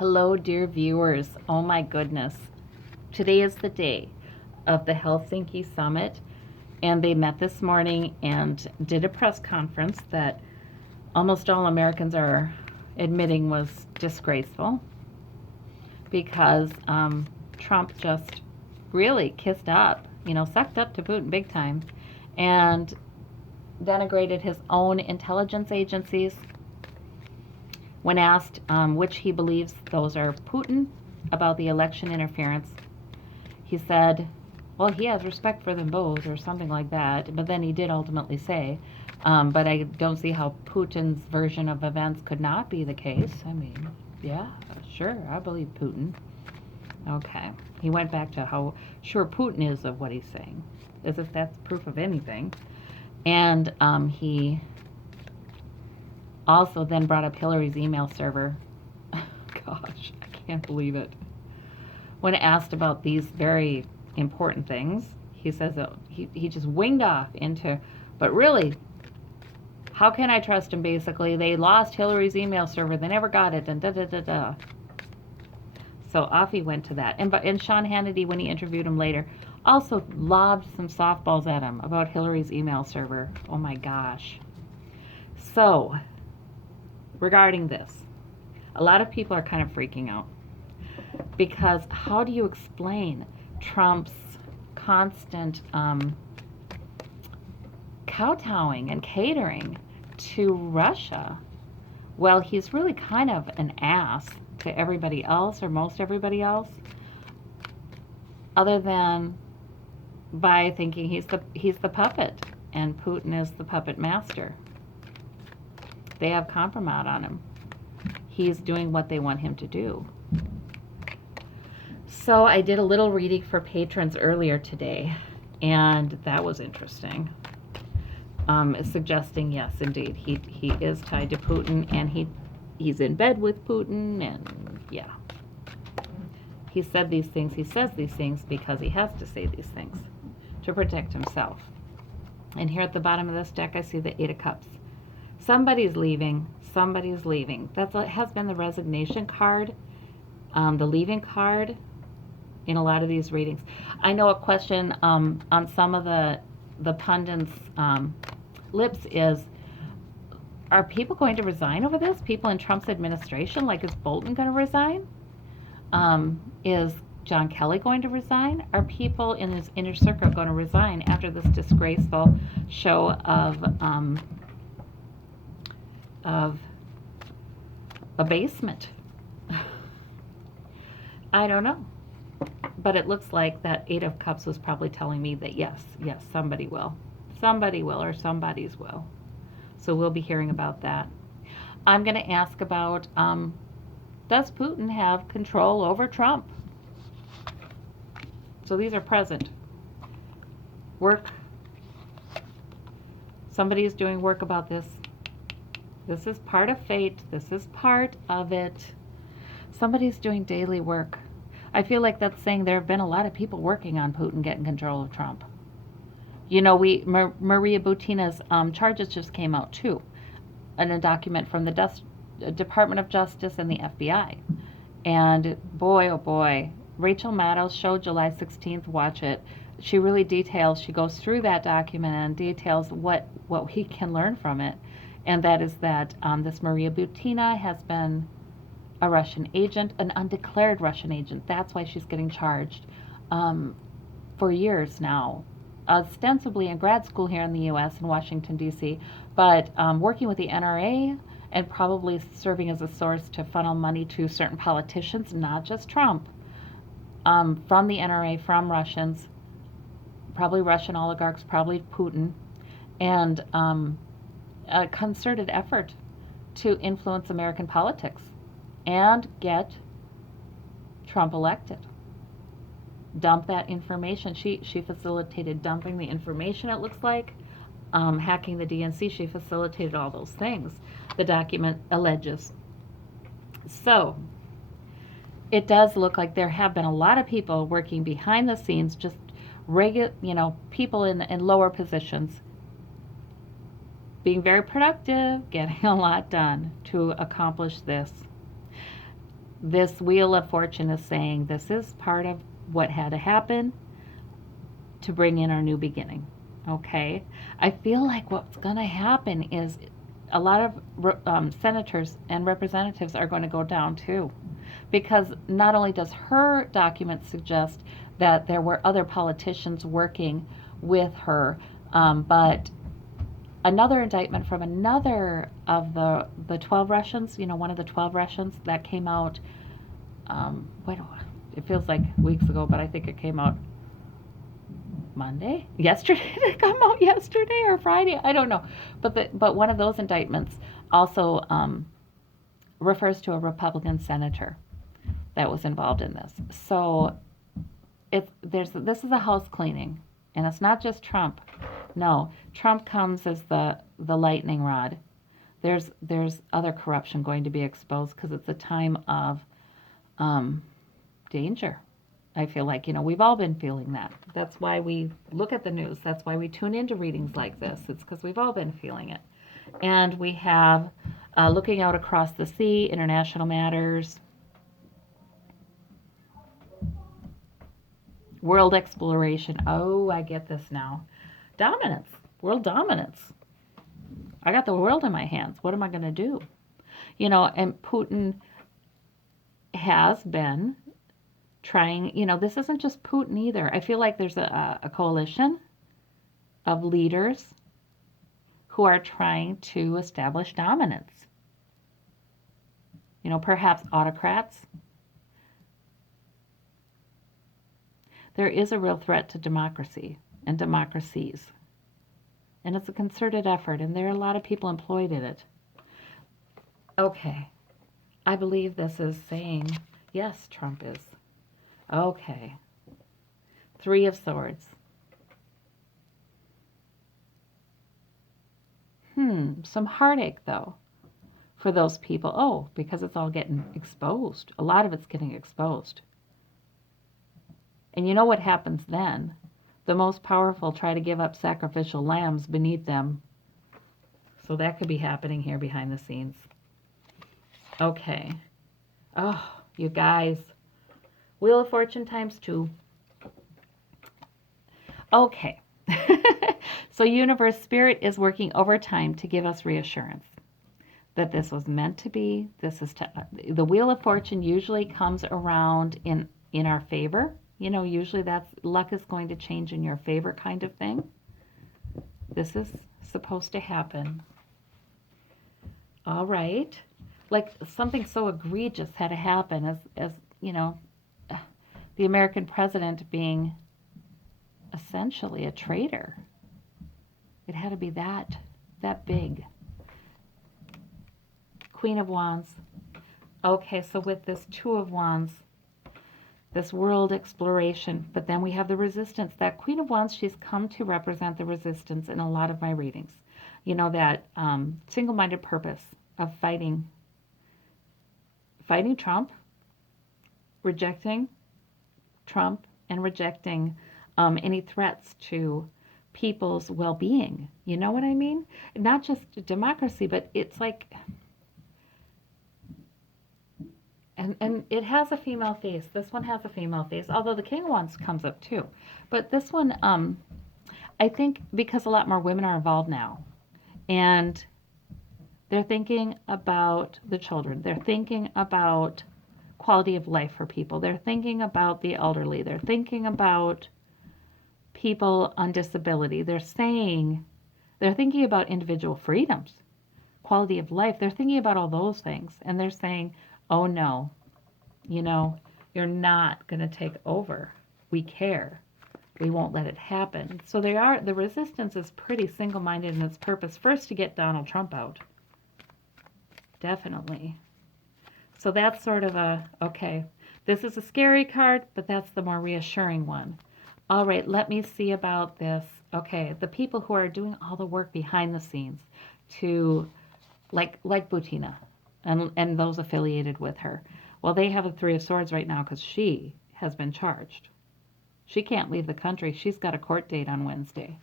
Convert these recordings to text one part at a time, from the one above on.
Hello, dear viewers. Oh my goodness. Today is the day of the Helsinki summit, and they met this morning and did a press conference that almost all Americans are admitting was disgraceful because Trump just really kissed up, sucked up to Putin big time, and denigrated his own intelligence agencies. When asked which he believes those are Putin about the election interference, he said, well, he has respect for them both or something like that. But then he did ultimately say, but I don't see how Putin's version of events could not be the case. I mean, yeah, sure, I believe Putin. Okay. He went back to how sure Putin is of what he's saying, as if that's proof of anything. And he also then brought up Hillary's email server. Gosh, I can't believe it. When asked about these very important things, he says he just winged off into, but really, how can I trust him, basically? They lost Hillary's email server. They never got it, and da-da-da-da. So off he went to that. And Sean Hannity, when he interviewed him later, also lobbed some softballs at him about Hillary's email server. Oh my gosh. So, regarding this, a lot of people are kind of freaking out because how do you explain Trump's constant kowtowing and catering to Russia? Well, he's really kind of an ass to everybody else, or most everybody else, other than by thinking he's the puppet and Putin is the puppet master. They have compromise on him. He's doing what they want him to do. So I did a little reading for patrons earlier today, and that was interesting. Suggesting, yes, indeed, he is tied to Putin, and he's in bed with Putin, and yeah. He said these things, he says these things because he has to say these things to protect himself. And here at the bottom of this deck, I see the Eight of Cups. Somebody's leaving. Somebody's leaving. That has been the resignation card, the leaving card in a lot of these readings. I know a question on some of the pundits' lips is, are people going to resign over this? People in Trump's administration? Like, is Bolton going to resign? Is John Kelly going to resign? Are people in his inner circle going to resign after this disgraceful show of abasement? I don't know. But it looks like that Eight of Cups was probably telling me that yes, somebody will. Somebody will, or somebody's will. So we'll be hearing about that. I'm going to ask about, does Putin have control over Trump? So these are present. Work. Somebody is doing work about this. This is part of fate. This is part of it. Somebody's doing daily work. I feel like that's saying there have been a lot of people working on Putin getting control of Trump. You know, Maria Butina's charges just came out too, in a document from the Department of Justice and the FBI. And boy, oh boy, Rachel Maddow's show, July 16th, watch it. She really details, she goes through that document and details what we can learn from it. And that is that this Maria Butina has been a Russian agent, an undeclared Russian agent. That's why she's getting charged for years now, ostensibly in grad school here in the U.S. in Washington, D.C., but working with the NRA and probably serving as a source to funnel money to certain politicians, not just Trump, from the NRA, from Russians, probably Russian oligarchs, probably Putin, and a concerted effort to influence American politics and get Trump elected. Dump that information. She facilitated dumping the information, it looks like. Hacking the DNC, she facilitated all those things, the document alleges. So, it does look like there have been a lot of people working behind the scenes, just regular, people in lower positions, being very productive, getting a lot done to accomplish this. This Wheel of Fortune is saying this is part of what had to happen to bring in our new beginning. Okay? I feel like what's going to happen is a lot of senators and representatives are going to go down too. Because not only does her document suggest that there were other politicians working with her, but another indictment from another of the 12 Russians, one of the 12 Russians that came out, what, it feels like weeks ago, but I think it came out Monday? Yesterday? Did it come out yesterday or Friday? I don't know. But one of those indictments also refers to a Republican senator that was involved in this. So this is a house cleaning, and it's not just Trump. No, Trump comes as the lightning rod. There's other corruption going to be exposed because it's a time of danger. I feel like, we've all been feeling that. That's why we look at the news. That's why we tune into readings like this. It's because we've all been feeling it. And we have looking out across the sea, international matters, world exploration. Oh, I get this now. Dominance, world dominance. I got the world in my hands. What am I going to do? And Putin has been trying, this isn't just Putin either. I feel like there's a coalition of leaders who are trying to establish dominance. Perhaps autocrats. There is a real threat to democracy and democracies. And it's a concerted effort, and there are a lot of people employed in it. Okay. I believe this is saying, yes, Trump is. Okay. 3 of Swords. Some heartache, though, for those people. Oh, because it's all getting exposed. A lot of it's getting exposed. And you know what happens then? The most powerful try to give up sacrificial lambs beneath them. So that could be happening here behind the scenes. Okay. Oh, you guys. Wheel of Fortune times 2. Okay. So Universe Spirit is working overtime to give us reassurance that this was meant to be. The Wheel of Fortune usually comes around in our favor. Usually that's luck is going to change in your favor kind of thing. This is supposed to happen. All right. Like something so egregious had to happen as the American president being essentially a traitor. It had to be that big. Queen of Wands. Okay, so with this 2 of Wands, this world exploration, but then we have the resistance. That Queen of Wands, she's come to represent the resistance in a lot of my readings. That single-minded purpose of fighting Trump, rejecting Trump, and rejecting any threats to people's well-being. You know what I mean? Not just democracy, but it's like, and it has a female face. This one has a female face, although the King of Wands comes up too. But this one, I think because a lot more women are involved now, and they're thinking about the children. They're thinking about quality of life for people. They're thinking about the elderly. They're thinking about people on disability. They're thinking about individual freedoms, quality of life. They're thinking about all those things. And they're saying, oh no, you're not going to take over. We care. We won't let it happen. So the resistance is pretty single-minded in its purpose. First, to get Donald Trump out. Definitely. So that's sort of okay, this is a scary card, but that's the more reassuring one. All right, let me see about this. Okay, the people who are doing all the work behind the scenes to, like Butina and those affiliated with her. Well, they have a 3 of Swords right now because she has been charged. She can't leave the country. She's got a court date on Wednesday.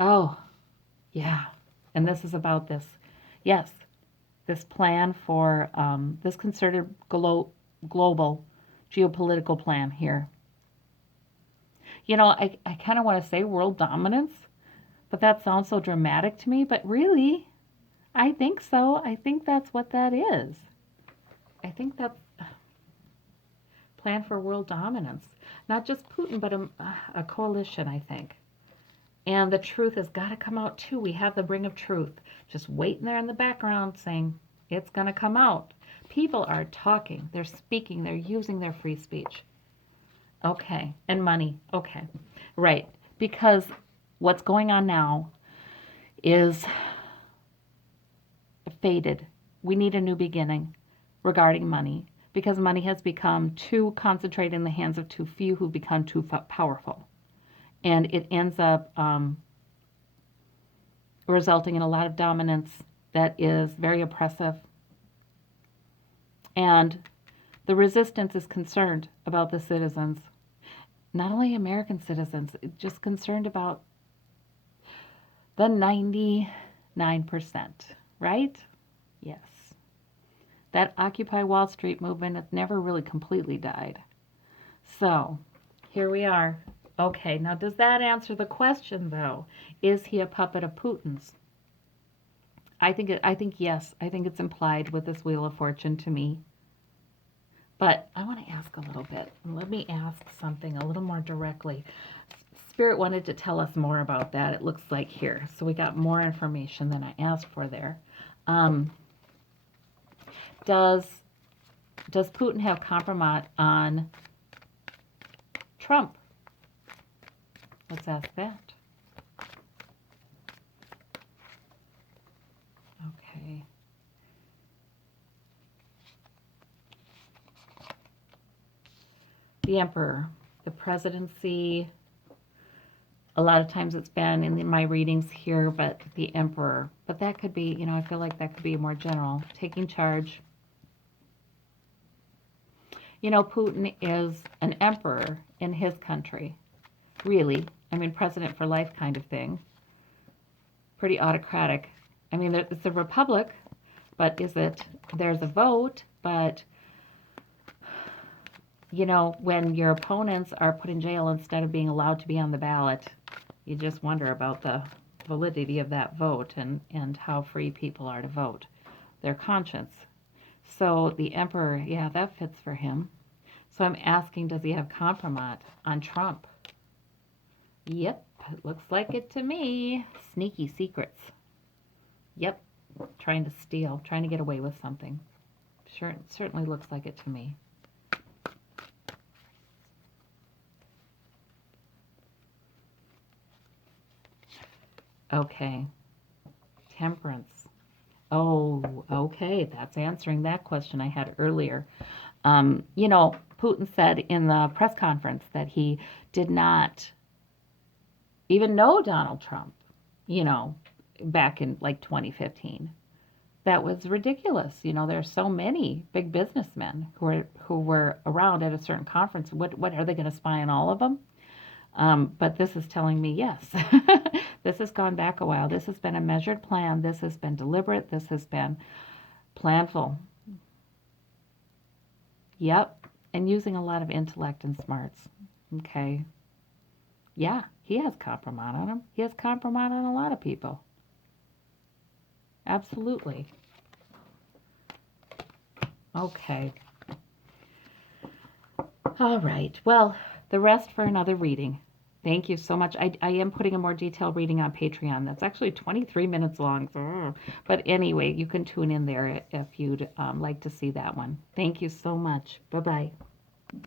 Oh, yeah. And this is about this. Yes, this plan for this concerted global geopolitical plan here. I kind of want to say world dominance, but that sounds so dramatic to me. But really, I think so. I think that's what that is. I think that's plan for world dominance. Not just Putin, but a coalition, I think. And the truth has got to come out too. We have the ring of truth just waiting there in the background saying it's going to come out. People are talking, they're speaking, they're using their free speech. Okay, and money. Okay, right. Because what's going on now is faded. We need a new beginning regarding money because money has become too concentrated in the hands of too few who become too powerful. And it ends up resulting in a lot of dominance that is very oppressive. And the resistance is concerned about the citizens, not only American citizens, just concerned about the 99%, right? Yes. That Occupy Wall Street movement has never really completely died. So, here we are. Okay, now does that answer the question though? Is he a puppet of Putin's? I think yes. I think it's implied with this Wheel of Fortune to me. But I want to ask a little bit. Let me ask something a little more directly. Spirit wanted to tell us more about that, it looks like here. So we got more information than I asked for there. Does Putin have compromise on Trump? Let's ask that. Okay. The Emperor, the presidency, a lot of times it's been in my readings here, but the Emperor. But that could be, I feel like that could be more general. Taking charge. Putin is an emperor in his country. Really. President for life kind of thing. Pretty autocratic. It's a republic, but there's a vote, but when your opponents are put in jail instead of being allowed to be on the ballot, you just wonder about the validity of that vote and how free people are to vote, their conscience. So the emperor, yeah, that fits for him. So I'm asking, does he have compromise on Trump? Yep, it looks like it to me. Sneaky secrets. Yep, trying to steal, trying to get away with something. Sure, it certainly looks like it to me. Okay, temperance. Oh, okay, that's answering that question I had earlier. Putin said in the press conference that he did not even know Donald Trump, back in like 2015. That was ridiculous. There's so many big businessmen who were around at a certain conference. What are they going to spy on all of them? But this is telling me yes. This has gone back a while. This has been a measured plan. This has been deliberate. This has been planful. Yep. And using a lot of intellect and smarts. Okay. Yeah, he has compromise on him. He has compromise on a lot of people. Absolutely. Okay. All right. Well, the rest for another reading. Thank you so much. I am putting a more detailed reading on Patreon. That's actually 23 minutes long. But anyway, you can tune in there if you'd like to see that one. Thank you so much. Bye-bye.